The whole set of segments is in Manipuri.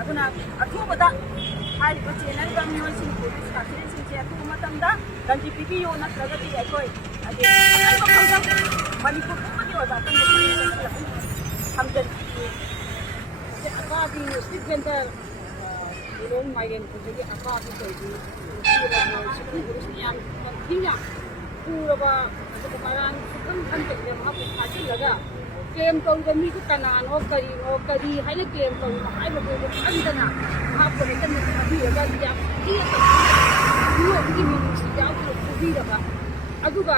ꯑꯗꯨꯅ ꯑꯊꯨꯕꯗ ꯍꯥꯏꯔꯤꯕ ꯆꯦꯟꯅꯔꯤꯕ ꯃꯤꯑꯣꯏꯁꯤꯡꯕꯨ ꯁꯥꯊꯤꯔꯤꯁꯤꯡꯁꯦ ꯑꯊꯨꯕ ꯃꯇꯝꯗ ꯗꯟꯗꯤ ꯄꯤꯕꯤꯌꯨ ꯅꯠꯇ꯭ꯔꯒꯗꯤ ꯑꯩꯈꯣꯏ ꯑꯀꯟꯕ ꯈꯣꯡꯖꯪ ꯃꯅꯤꯄꯨꯔ ꯄꯨꯝꯕꯒꯤ ꯑꯣꯏꯕ ꯑꯀꯟꯕ ꯈꯣꯡꯖꯪ ꯊꯝꯖꯟꯈꯤ ꯑꯄꯥꯕꯤ ꯁ꯭ꯇ꯭ꯔꯤꯠ ꯚꯦꯟꯗꯔ ꯂꯣꯡ ꯃꯥꯏꯔꯦꯟ ꯈꯨꯗꯒꯤ ꯑꯄꯥꯕꯤ ꯀꯩꯒꯤ ꯌꯥꯝ ꯊꯤꯅ ꯄꯨꯔꯕ ꯑꯗꯨꯒ ꯃꯔꯥꯡ ꯁꯨꯈꯪ ꯈꯪꯗꯕꯤꯗ ꯃꯍꯥꯛꯄꯨ ꯐꯥꯖꯤꯜꯂꯒ ꯀ꯭ꯂꯦꯝ ꯇꯧꯔꯤꯕ ꯃꯤꯗꯨ ꯀꯅꯥꯅꯣ ꯀꯔꯤꯅꯣ ꯀꯔꯤ ꯍꯥꯏꯅ ꯀ꯭ꯂꯦꯝ ꯇꯧꯔꯤꯅꯣ ꯍꯥꯏꯕꯗꯨ ꯈꯪꯗꯅ ꯃꯍꯥꯛꯄꯨ ꯍꯦꯛꯇ ꯐꯥꯕꯤꯔꯒ ꯌꯥꯝ ꯊꯤꯅ ꯃꯤꯑꯣꯏꯕꯒꯤ ꯃꯤꯅꯨꯡꯁꯤ ꯌꯥꯎꯗꯅ ꯐꯨꯕꯤꯔꯕ ꯑꯗꯨꯒ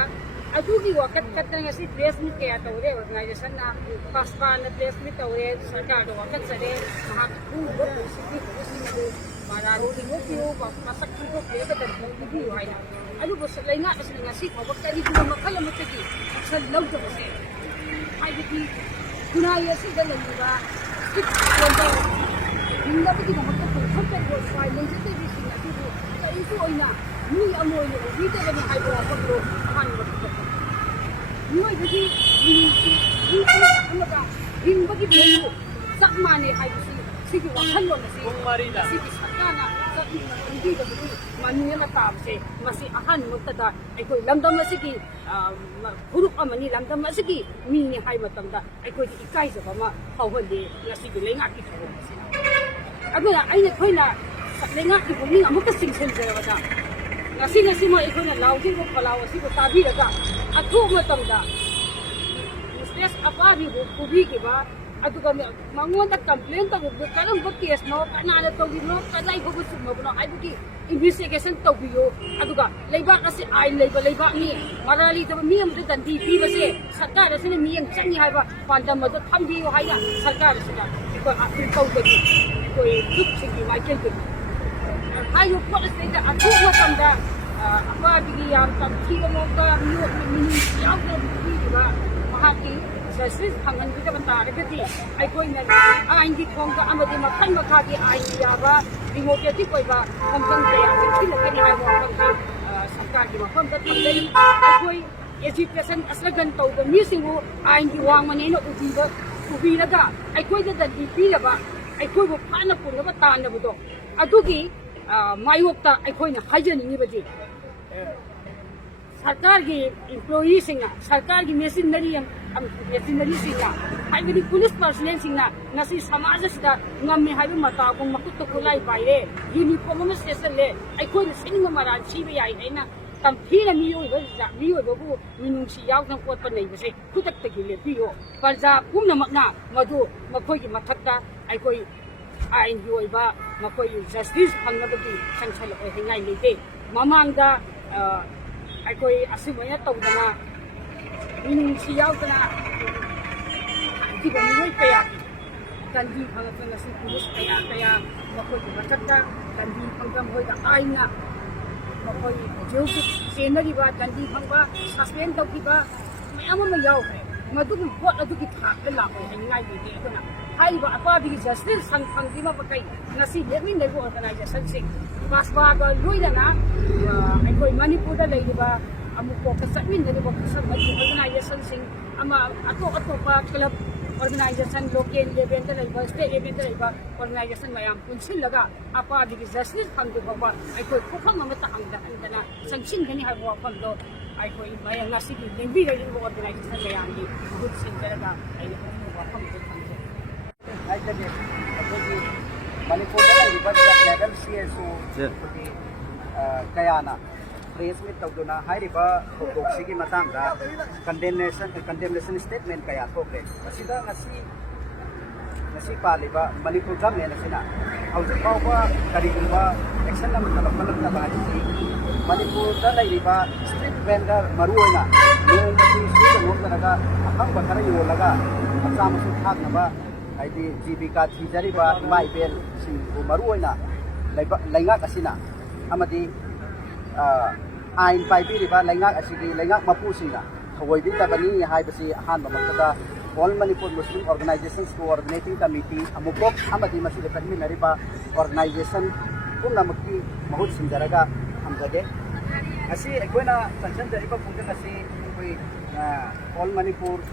ꯑꯗꯨꯒꯤ ꯋꯥꯀꯠ ꯈꯛꯇꯅ ꯉꯁꯤ ꯄ꯭ꯔꯦꯁ ꯃꯤꯠ ꯀꯌꯥ ꯇꯧꯔꯦ ꯑꯣꯔꯒꯅꯥꯏꯖꯦꯁꯟꯅ ꯄꯥꯁꯄꯥꯅ ꯄ꯭ꯔꯦꯁ ꯃꯤꯠ ꯇꯧꯔꯦ ꯁꯔꯀꯥꯔꯗ ꯋꯥꯀꯠꯆꯔꯦ ꯃꯍꯥꯛ ꯐꯨꯔꯤꯕ ꯄꯨꯂꯤꯁꯀꯤ ꯄꯨꯂꯤꯁꯁꯤꯡ ꯑꯗꯨ ꯃꯔꯥꯜ ꯊꯤꯡꯗꯣꯛꯄꯤꯌꯨ ꯃꯁꯛ ꯊꯤꯗꯣꯛꯄꯤꯔꯒ ꯗꯟꯗꯤ ꯄꯤꯕꯤꯌꯨ ꯍꯥꯏꯅ ꯑꯗꯨꯕꯨ ꯂꯩꯉꯥꯛ ꯑꯁꯤꯅ ꯉꯁꯤ ꯐꯥꯎꯕ ꯀꯔꯤꯒꯨꯝꯕ ꯃꯈꯜ ꯑꯃꯠꯇꯒꯤ ꯑꯦꯛꯁꯟ ꯂꯧꯗꯕꯁꯦ ꯍꯥꯏꯕꯗꯤ ꯈꯨꯟꯅꯥꯏ ꯑꯁꯤꯗ ꯂꯩꯔꯤꯕ ꯁ꯭ꯇ꯭ꯔꯤꯠ ꯚꯦꯟꯗꯔ ꯍꯤꯡꯅꯕꯒꯤꯗꯃꯛꯇ ꯄꯨꯟꯊꯣꯛꯆꯔꯤꯕ ꯎꯄꯥꯏ ꯂꯩꯖꯗꯕꯁꯤꯡ ꯑꯗꯨꯕꯨ ꯀꯔꯤꯁꯨ ꯑꯣꯏꯅ ꯃꯤ ꯑꯃ ꯑꯣꯏꯅ ꯎꯕꯤꯗꯕꯅꯤ ꯍꯥꯏꯕ ꯋꯥꯐꯝꯗꯣ ꯑꯍꯥꯟꯕ ꯄꯤꯊꯣꯛꯄ ꯃꯤꯑꯣꯏꯕꯒꯤ ꯃꯤꯅꯨꯡꯁꯤ ꯃꯤ ꯑꯃꯒ ꯍꯤꯡꯕꯒꯤ ꯃꯑꯣꯡ ꯆꯞ ꯃꯥꯟꯅꯩ ꯍꯥꯏꯕꯁꯤ ꯁꯤꯒꯤ ꯋꯥꯈꯜꯂꯣꯟ ꯑꯁꯤ ꯁꯤꯒꯤ ꯁꯔꯀꯥꯔꯅ ꯆꯠꯅ ꯈꯪꯕꯤꯗꯕꯒꯤ ꯃꯃꯤꯅ ꯇꯥꯕꯁꯦ ꯃꯁꯤ ꯑꯍꯥꯟꯕꯃꯛꯇꯗ ꯑꯩꯈꯣꯏ ꯂꯝꯗꯝ ꯑꯁꯤꯒꯤ ꯐꯨꯔꯨꯞ ꯑꯃꯅꯤ ꯂꯝꯗꯝ ꯑꯁꯤꯒꯤ ꯃꯤꯅꯤ ꯍꯥꯏꯕ ꯃꯇꯝꯗ ꯑꯩꯈꯣꯏꯗ ꯏꯀꯥꯏꯖꯕ ꯑꯃ ꯐꯥꯎꯍꯜꯂꯤ ꯉꯁꯤꯒꯤ ꯂꯩꯉꯥꯛꯀꯤ ꯊꯧꯔꯝ ꯑꯁꯤꯅ ꯑꯗꯨꯅ ꯑꯩꯈꯣꯏꯅ ꯂꯩꯉꯥꯛꯀꯤ ꯄꯨꯛꯅꯤꯡ ꯑꯃꯨꯛꯀ ꯆꯤꯡꯁꯤꯟꯖꯔꯕꯗ ꯉꯁꯤꯃꯛ ꯑꯩꯈꯣꯏꯅ ꯂꯥꯎꯖꯔꯤꯕ ꯈꯣꯜꯂꯥꯎ ꯑꯁꯤꯕꯨ ꯇꯥꯕꯤꯔꯒ ꯑꯊꯨꯕ ꯃꯇꯝꯗ ꯃꯤꯁꯇ꯭ꯔꯦꯁ ꯑꯄꯥꯕꯤꯕꯨ ꯐꯨꯕꯤꯈꯤꯕ ꯑꯗꯨꯒ ꯃꯉꯣꯟꯗ ꯀꯝꯄ꯭ꯂꯦꯟ ꯇꯧꯕꯗꯨ ꯀꯔꯝꯕ ꯀꯦꯁꯅꯣ ꯀꯅꯥꯅ ꯇꯧꯔꯤꯕꯅꯣ ꯀꯗꯥꯏ ꯐꯥꯎꯕ ꯆꯨꯝꯃꯕꯅꯣ ꯍꯥꯏꯕꯒꯤ ꯏꯟꯚꯦꯁꯇꯤꯒꯦꯁꯟ ꯇꯧꯕꯤꯌꯨ ꯑꯗꯨꯒ ꯂꯩꯕꯥꯛ ꯑꯁꯤ ꯑꯥꯏꯟ ꯂꯩꯕ ꯂꯩꯕꯥꯛꯅꯤ ꯃꯔꯥꯜ ꯂꯩꯇꯕ ꯃꯤ ꯑꯃꯗ ꯗꯟꯗꯤ ꯄꯤꯕꯁꯦ ꯁꯔꯀꯥꯔ ꯑꯁꯤꯅ ꯃꯤꯠꯌꯦꯡ ꯆꯪꯏ ꯍꯥꯏꯕ ꯄꯥꯟꯗꯝ ꯑꯗꯨ ꯊꯝꯕꯤꯌꯨ ꯍꯥꯏꯅ ꯁꯔꯀꯥꯔ ꯑꯁꯤꯗ ꯑꯩꯈꯣꯏ ꯑꯄꯤꯜ ꯇꯧꯕꯒꯤ ꯑꯩꯈꯣꯏ ꯂꯨꯞꯁꯤꯡꯒꯤ ꯃꯥꯏꯀꯩꯗꯒꯤ ꯍꯥꯏꯔꯤꯕ ꯄꯣꯠ ꯑꯁꯤꯗ ꯑꯊꯨꯕ ꯃꯇꯝꯗ ꯑꯄꯥꯕꯤꯒꯤ ꯌꯥꯝ ꯇꯝꯊꯤꯕ ꯃꯑꯣꯡꯗ ꯃꯤꯅꯨꯡꯁꯤ ꯌꯥꯎꯗꯅ ꯄꯤꯕꯤꯔꯤꯕ ꯃꯍꯥꯛꯀꯤ ꯖꯁꯇꯤꯁ ꯐꯪꯍꯟꯕꯤꯗꯕ ꯇꯥꯔꯒꯗꯤ ꯑꯩꯈꯣꯏꯅ ꯑꯥꯏꯟꯒꯤ ꯈꯣꯡꯖꯪ ꯑꯃꯗꯤ ꯃꯈꯜ ꯃꯈꯥꯒꯤ ꯑꯥꯏꯟ ꯌꯥꯕ ꯗꯤꯃꯣꯀ꯭ꯔꯦꯇꯤꯛ ꯑꯣꯏꯕ ꯈꯣꯡꯖꯪ ꯀꯌꯥ ꯆꯪꯁꯤꯜꯂꯛꯀꯅꯤ ꯍꯥꯏꯕ ꯋꯥꯐꯝꯁꯤ ꯁꯔꯀꯥꯔꯒꯤ ꯃꯐꯝꯗ ꯊꯝꯖꯔꯤ ꯑꯩꯈꯣꯏ ꯑꯦꯖꯨꯀꯦꯁꯟ ꯑꯁ꯭ꯂꯒꯟ ꯇꯧꯕ ꯃꯤꯁꯤꯡꯕꯨ ꯑꯥꯏꯟꯒꯤ ꯋꯥꯡꯃꯅꯦꯅ ꯎꯕꯤꯔꯒ ꯑꯩꯈꯣꯏꯗ ꯗꯟꯗꯤ ꯄꯤꯔꯕ ꯑꯩꯈꯣꯏꯕꯨ ꯐꯥꯅ ꯄꯨꯅꯕ ꯇꯥꯟꯅꯕꯗꯣ ꯑꯗꯨꯒꯤ ꯃꯥꯌꯣꯛꯇ ꯑꯩꯈꯣꯏꯅ ꯍꯥꯏꯖꯅꯤꯡꯉꯤꯕꯗꯤ ꯁꯔꯀꯥꯔꯒꯤ ꯏꯝꯄ꯭ꯂꯣꯌꯤꯁꯤꯡꯅ ꯁꯔꯀꯥꯔꯒꯤ ꯃꯦꯆꯤꯅꯔꯤꯁꯤꯡꯅ ꯍꯥꯏꯕꯗꯤ ꯄꯨꯂꯤꯁ ꯄꯥꯔꯁꯣꯅꯦꯜꯁꯤꯡꯅ ꯉꯁꯤ ꯁꯃꯥꯖ ꯑꯁꯤꯗ ꯉꯝꯃꯤ ꯍꯥꯏꯕ ꯃꯇꯥꯒꯨꯝ ꯃꯈꯨꯠꯇ ꯈꯨꯠꯂꯥꯏ ꯄꯥꯏꯔꯦ ꯌꯨꯅꯤꯐꯣꯔꯝ ꯑꯃ ꯁꯦꯠꯆꯜꯂꯦ ꯑꯩꯈꯣꯏꯅ ꯁꯤꯅꯤꯡꯕ ꯃꯔꯥꯜ ꯁꯤꯕ ꯌꯥꯏ ꯍꯥꯏꯅ ꯇꯝꯊꯤꯅ ꯃꯤꯑꯣꯏꯕꯕꯨ ꯃꯤꯅꯨꯡꯁꯤ ꯌꯥꯎꯗꯅ ꯑꯣꯠꯄ ꯅꯩꯕꯁꯦ ꯈꯨꯗꯛꯇꯒꯤ ꯂꯦꯞꯄꯤꯌꯨ ꯄ꯭ꯔꯖꯥ ꯄꯨꯝꯅꯃꯛꯅ ꯃꯗꯨ ꯃꯈꯣꯏꯒꯤ ꯃꯊꯛꯇ ꯑꯩꯈꯣꯏ ꯑꯥꯏꯟꯒꯤ ꯑꯣꯏꯕ ꯃꯈꯣꯏꯒꯤ ꯖꯁꯇꯤꯁ ꯐꯪꯅꯕꯒꯤ ꯁꯪꯁꯟ ꯑꯣꯏꯍꯟꯉꯥꯏ ꯂꯩꯇꯦ ꯃꯃꯥꯡꯗ ꯑꯩꯈꯣꯏ ꯑꯁꯨꯃꯥꯏꯅ ꯇꯧꯗꯅ ꯃꯤꯅꯨꯡꯁꯤ ꯌꯥꯎꯗꯅ ꯍꯥꯠꯈꯤꯕ ꯃꯤꯑꯣꯏ ꯀꯌꯥꯒꯤ ꯗꯟꯗꯤ ꯐꯪꯉꯛꯄ ꯉꯁꯤ ꯄꯨꯂꯤꯁ ꯀꯌꯥ ꯃꯈꯣꯏꯒꯤ ꯃꯊꯛꯇ ꯗꯟꯗꯤ ꯐꯪꯕ ꯃꯈꯣꯏꯗ ꯑꯥꯏꯟꯅ ꯃꯈꯣꯏ ꯍꯧꯖꯤꯛ ꯍꯧꯖꯤꯛ ꯆꯦꯟꯅꯔꯤꯕ ꯗꯟꯗꯤ ꯐꯪꯕ ꯁꯁꯄꯦꯟ ꯇꯧꯈꯤꯕ ꯃꯌꯥꯝ ꯑꯃ ꯌꯥꯎꯈ꯭ꯔꯦ ꯃꯗꯨꯒꯤ ꯄꯣꯠ ꯑꯗꯨꯒꯤ ꯊꯥꯛꯇ ꯂꯥꯛꯑꯣꯏ ꯍꯥꯏꯅꯤꯡꯉꯥꯏ ꯂꯩꯇꯦ ꯑꯗꯨꯅ ꯍꯥꯏꯔꯤꯕ ꯑꯄꯥꯕꯤꯒꯤ ꯖꯁꯇꯤꯁ ꯐꯪꯗ꯭ꯔꯤꯕ ꯃꯈꯩ ꯉꯁꯤ ꯂꯦꯞꯃꯤꯟꯅꯔꯤꯕ ꯑꯣꯔꯒꯅꯥꯏꯖꯦꯁꯟꯁꯤꯡ ꯄꯥꯁꯄꯥꯒ ꯂꯣꯏꯅꯅ ꯑꯩꯈꯣꯏ ꯃꯅꯤꯄꯨꯔꯗ ꯂꯩꯔꯤꯕ ꯑꯃꯨꯛꯐꯥꯎꯇ ꯆꯠꯃꯤꯟꯅꯔꯤꯕ ꯈꯨꯠꯁꯝꯅꯒꯤ ꯑꯣꯔꯒꯅꯥꯏꯖꯦꯁꯟꯁꯤꯡ ꯑꯃ ꯑꯇꯣꯞꯄ ꯀ꯭ꯂꯕ ꯑꯣꯔꯒꯅꯥꯏꯖꯦꯁꯟ ꯂꯣꯀꯦꯜ ꯂꯦꯚꯦꯜꯗ ꯂꯩꯕ ꯁ꯭ꯇꯦꯠ ꯂꯦꯚꯦꯜꯗ ꯂꯩꯕ ꯑꯣꯔꯒꯅꯥꯏꯖꯦꯁꯟ ꯃꯌꯥꯝ ꯄꯨꯟꯁꯤꯜꯂꯒ ꯑꯄꯥꯕꯤꯒꯤ ꯖꯁꯇꯤꯁ ꯐꯪꯗ꯭ꯔꯤ ꯐꯥꯎꯕ ꯑꯩꯈꯣꯏ ꯈꯨꯐꯝ ꯑꯃꯠꯇ ꯍꯟꯗꯅ ꯆꯪꯁꯤꯟꯒꯅꯤ ꯍꯥꯏꯕ ꯋꯥꯐꯝꯗꯣ ꯑꯩꯈꯣꯏ ꯉꯁꯤꯒꯤ ꯂꯦꯡꯕꯤꯔꯛꯂꯤꯕ ꯑꯣꯔꯒꯅꯥꯏꯖꯦꯁꯟ ꯃꯌꯥꯝꯒꯤ ꯃꯍꯨꯠ ꯁꯤꯟꯖꯔꯒ ꯑꯩꯅ ꯋꯥꯐꯝꯗꯣ ꯊꯝꯖꯩ ꯍꯥꯏꯖꯒꯦ ꯑꯩꯈꯣꯏꯒꯤ ꯃꯅꯤꯄꯨꯔꯗ ꯂꯩꯔꯤꯕ ꯂꯦꯒꯦꯜ ꯁꯤꯑꯦꯁꯨ ꯑꯩꯈꯣꯏꯒꯤ ꯀꯌꯥꯅ ꯄ꯭ꯔꯦꯁ ꯃꯤꯠ ꯇꯧꯗꯨꯅ ꯍꯥꯏꯔꯤꯕ ꯊꯧꯗꯣꯛꯁꯤꯒꯤ ꯃꯇꯥꯡꯗ ꯀꯟꯗꯦꯝꯅꯦꯁꯟ ꯁ꯭ꯇꯦꯠꯃꯦꯟ ꯀꯌꯥ ꯊꯣꯛꯈ꯭ꯔꯦ ꯃꯁꯤꯗ ꯉꯁꯤ ꯄꯥꯜꯂꯤꯕ ꯃꯅꯤꯄꯨꯔ ꯒꯃꯦꯟ ꯑꯁꯤꯅ ꯍꯧꯖꯤꯛ ꯐꯥꯎꯕ ꯀꯔꯤꯒꯨꯝꯕ ꯑꯦꯛꯁꯟ ꯑꯃꯠꯇ ꯂꯧꯈꯠꯂꯛꯇꯕ ꯍꯥꯏꯕꯁꯤ ꯃꯅꯤꯄꯨꯔꯗ ꯂꯩꯔꯤꯕ ꯁ꯭ꯇ꯭ꯔꯤꯠ ꯚꯦꯟꯗꯔ ꯃꯔꯨꯑꯣꯏꯅ ꯅꯣꯡꯃꯒꯤ ꯁꯨꯗ ꯅꯣꯝꯗꯅꯒ ꯑꯐꯪꯕ ꯈꯔ ꯌꯣꯜꯂꯒ ꯃꯆꯥ ꯃꯁꯨ ꯊꯥꯛꯅꯕ ꯍꯥꯏꯗꯤ ꯖꯤꯕꯤꯀꯥ ꯊꯤꯖꯔꯤꯕ ꯏꯃꯥ ꯏꯕꯦꯜꯁꯤꯡꯕꯨ ꯃꯔꯨꯑꯣꯏꯅ ꯂꯩꯉꯥꯛ ꯑꯁꯤꯅ ꯑꯃꯗꯤ ꯑꯥꯏꯟ ꯄꯥꯏꯕꯤꯔꯤꯕ ꯂꯩꯉꯥꯛ ꯑꯁꯤꯒꯤ ꯂꯩꯉꯥꯛ ꯃꯄꯨꯁꯤꯡꯅ ꯊꯧꯑꯣꯏꯕꯤꯗꯕꯅꯤ ꯍꯥꯏꯕꯁꯤ ꯑꯍꯥꯟꯕꯃꯛꯇꯗ ꯑꯣꯜ ꯃꯅꯤꯄꯨꯔ ꯃꯨꯁꯂꯤꯝ ꯑꯣꯔꯒꯅꯥꯏꯖꯦꯁꯟꯁ ꯀꯣꯑꯣꯔꯗꯤꯅꯦꯇꯤꯡ ꯀꯃꯤꯇꯤ ꯑꯃꯨꯛꯀꯣꯛ ꯑꯃꯗꯤ ꯃꯁꯤꯗ ꯆꯠꯃꯤꯟꯅꯔꯤꯕ ꯑꯣꯔꯒꯅꯥꯏꯖꯦꯁꯟ ꯄꯨꯝꯅꯃꯛꯀꯤ ꯃꯍꯨꯠ ꯁꯤꯟꯖꯔꯒ ꯊꯝꯖꯒꯦ ꯉꯁꯤ ꯑꯩꯈꯣꯏꯅ ꯆꯪꯁꯤꯟꯖꯔꯤꯕ ꯈꯣꯡꯖꯪ ꯑꯁꯤ ꯑꯩꯈꯣꯏ all Manipur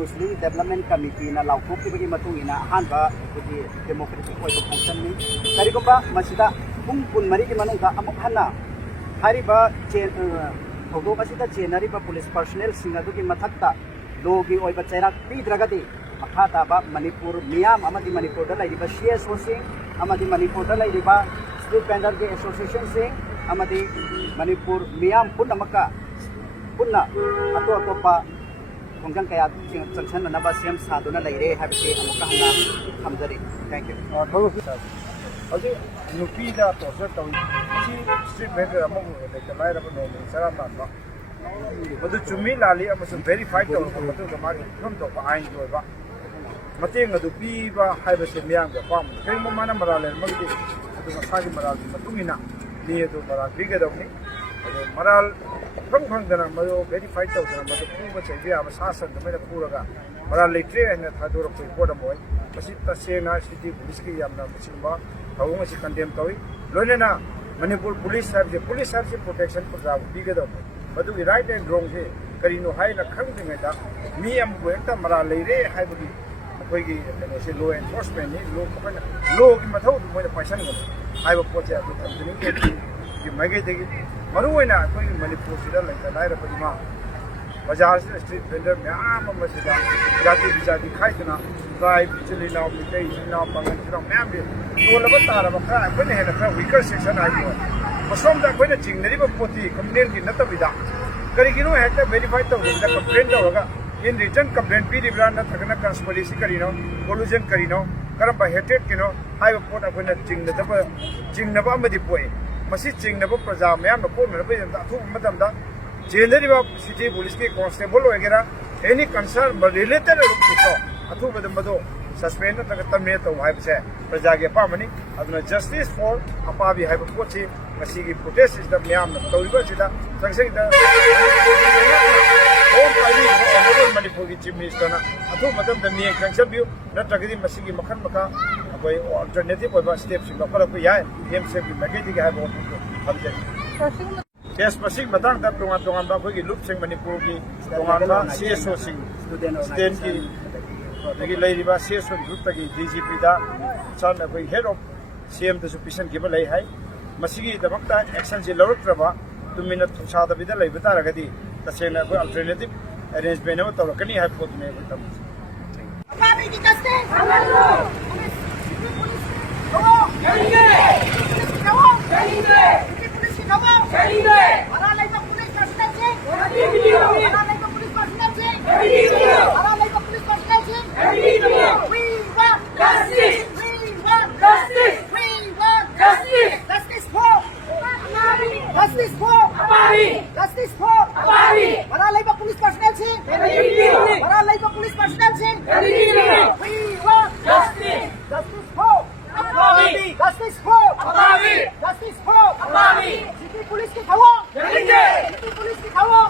Muslim Development Committee na lauthokibagi matungina ahanba kudi democratic oiba function ni karigomba masida pung pun mari ki manungka amuk hanna hariba thogdok asida chenariba police personnel sing adugi mathakta logi oiba chairak pidragadi makha taba Manipur miyam amadi Manipur da lairiba CSO sing amadi Manipur da lairiba street vendor ge association sing amadi Manipur miyam punamaka punna atopa khongjang kaya changchan na ba sem saduna laire habisi amuka hanga thamjari thank you Oke, nupi da torture tahu. Si street vendor amu dekat lain apa nomi cara tanpa. Betul cumi lali amu sun verified tahu betul kemari. Kamu tahu apa ain tu apa? Mati ngadu pi ba hai ba semiang ba pam. Kau mau mana meralai magi itu masih meralai. Betul mina. Ni itu meral tiga dah ni. Meral pang dengan mahu verified tahu dengan mahu pun macam dia apa sahaja dengan pura ga. Meral literate hanya thadu orang pun bodoh boy. Masih tasena city police ki yang nama macam Kau masih condemn tahu, lalu na Manipur police service protection program tiga dah. Batu right and wrong je. Kerana hai nak kang dengan dah, ni am buat tak marah lere hai bagi, bagi si law enforcement ni law ki matau tu boleh pasang ni. Hai buat je tu company ki magi degi. Maru na kau Manipur sudah lagi lain apa di mana. Bazaar street vendor में आम मस्जिदा जाति बिजाति खाई तना ट्राइब चिली नाव मिटे नाव पंगन चिराव मैं भी तो लबत तारा बका कोई नहीं है ना वीकर सेक्शन आई हो मसोम दा कोई ना चिंगनरी बपोती कंप्लेंट की नता बिदा करी किनो है तो वेरीफाई तो होगा कंप्लेंट तो होगा इन रिटर्न कंप्लेंट भी रिब्रांड ना थकना कंस्पिरेसी करी नो कोलूजन करी नो करम हेटेड किनो हाई बपोट अपन चिंगनबा मदी पोए मसी चिंगनबा प्रजा में हम को न बे अथु मतलब दा जेनरिबा सिटी पुलिस के कांस्टेबल वगैरह एनी कंसर्न रिलेटेड रुपसो अथु बदमदो सस्पेंड तक तमने तो हाइबसे प्रजा के पामनी अदना जस्टिस फॉर अपाबी हाइब पोची मसी की प्रोटेस्ट इस द म्याम तौरिबा सिदा संगसंग द ओम पानी ऑनरेबल मणिपुर की चीफ मिनिस्टर ना अथु मदम द मियं कंसर्न व्यू नत्रगदी मसी की मखन मका कोई अल्टरनेटिव ओबा स्टेप्स को फॉलो याय एमसे की मैकेजी के HYBE हमजे Yes, masih batang dah tungan bah kogi loop sing Manipur ki tungan bah CSO sing student ki lagi lagi riba CSO group tadi DGP dah san kogi head of CM tu supervision ki balai hai masih ki damak ta action je loruk raba 2 minute thusha da bida lai bata ragadi tasena koi alternative arrangement ho to kani hai pot me betam Kami di kaste hamalo करेंगे करेंगे करेंगे हराले का पुलिस पर्सनल से हराले का पुलिस पर्सनल से हराले का पुलिस पर्सनल से we want justice we want justice we want justice justice for justice for justice for हराले का पुलिस पर्सनल से हराले का पुलिस पर्सनल से we want justice justice for justice for justice for city police की खबर सिटी पुलिस की खबर